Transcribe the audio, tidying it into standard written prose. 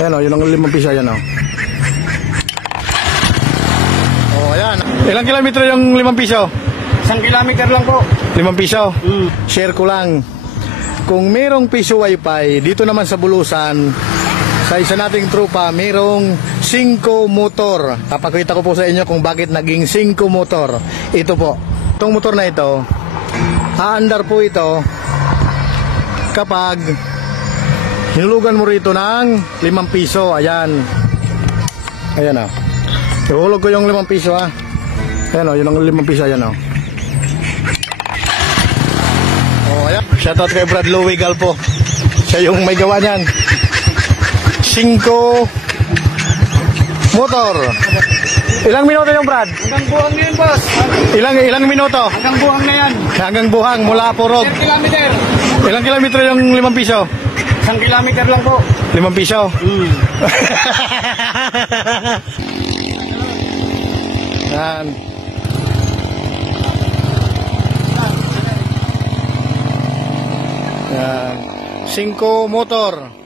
Ayan o, yun ang 5 piso, ayan o. Oh, ayan. Ilang kilometro yung 5 piso? 1 kilometer lang po. 5 piso? Share ko lang. Kung merong piso wifi, dito naman sa Bulusan, sa isa nating trupa, merong 5 motor. Papakita ko po sa inyo kung bakit naging 5 motor. Ito po. Itong motor na ito, aandar po ito kapag hinulugan mo rito ng 5 piso. Ayan. Ayan o. Ihulog ko yung 5 piso ha. Ayan o, yun ang 5 piso. Ayan o. Oh, ayan. Shoutout kay Brad Louie Galpo. Siya yung may gawa niyan. 5 motor. Ilang minuto yung Brad? Hanggang buhang na yun, boss. Ilang minuto? Hanggang buhang na yan. Hanggang buhang mula Purog. 1 kilometer. Ilang kilometro yung 5 piso? 1 kilometer lang po. 5 piso? Yan. Yan. 5 motor.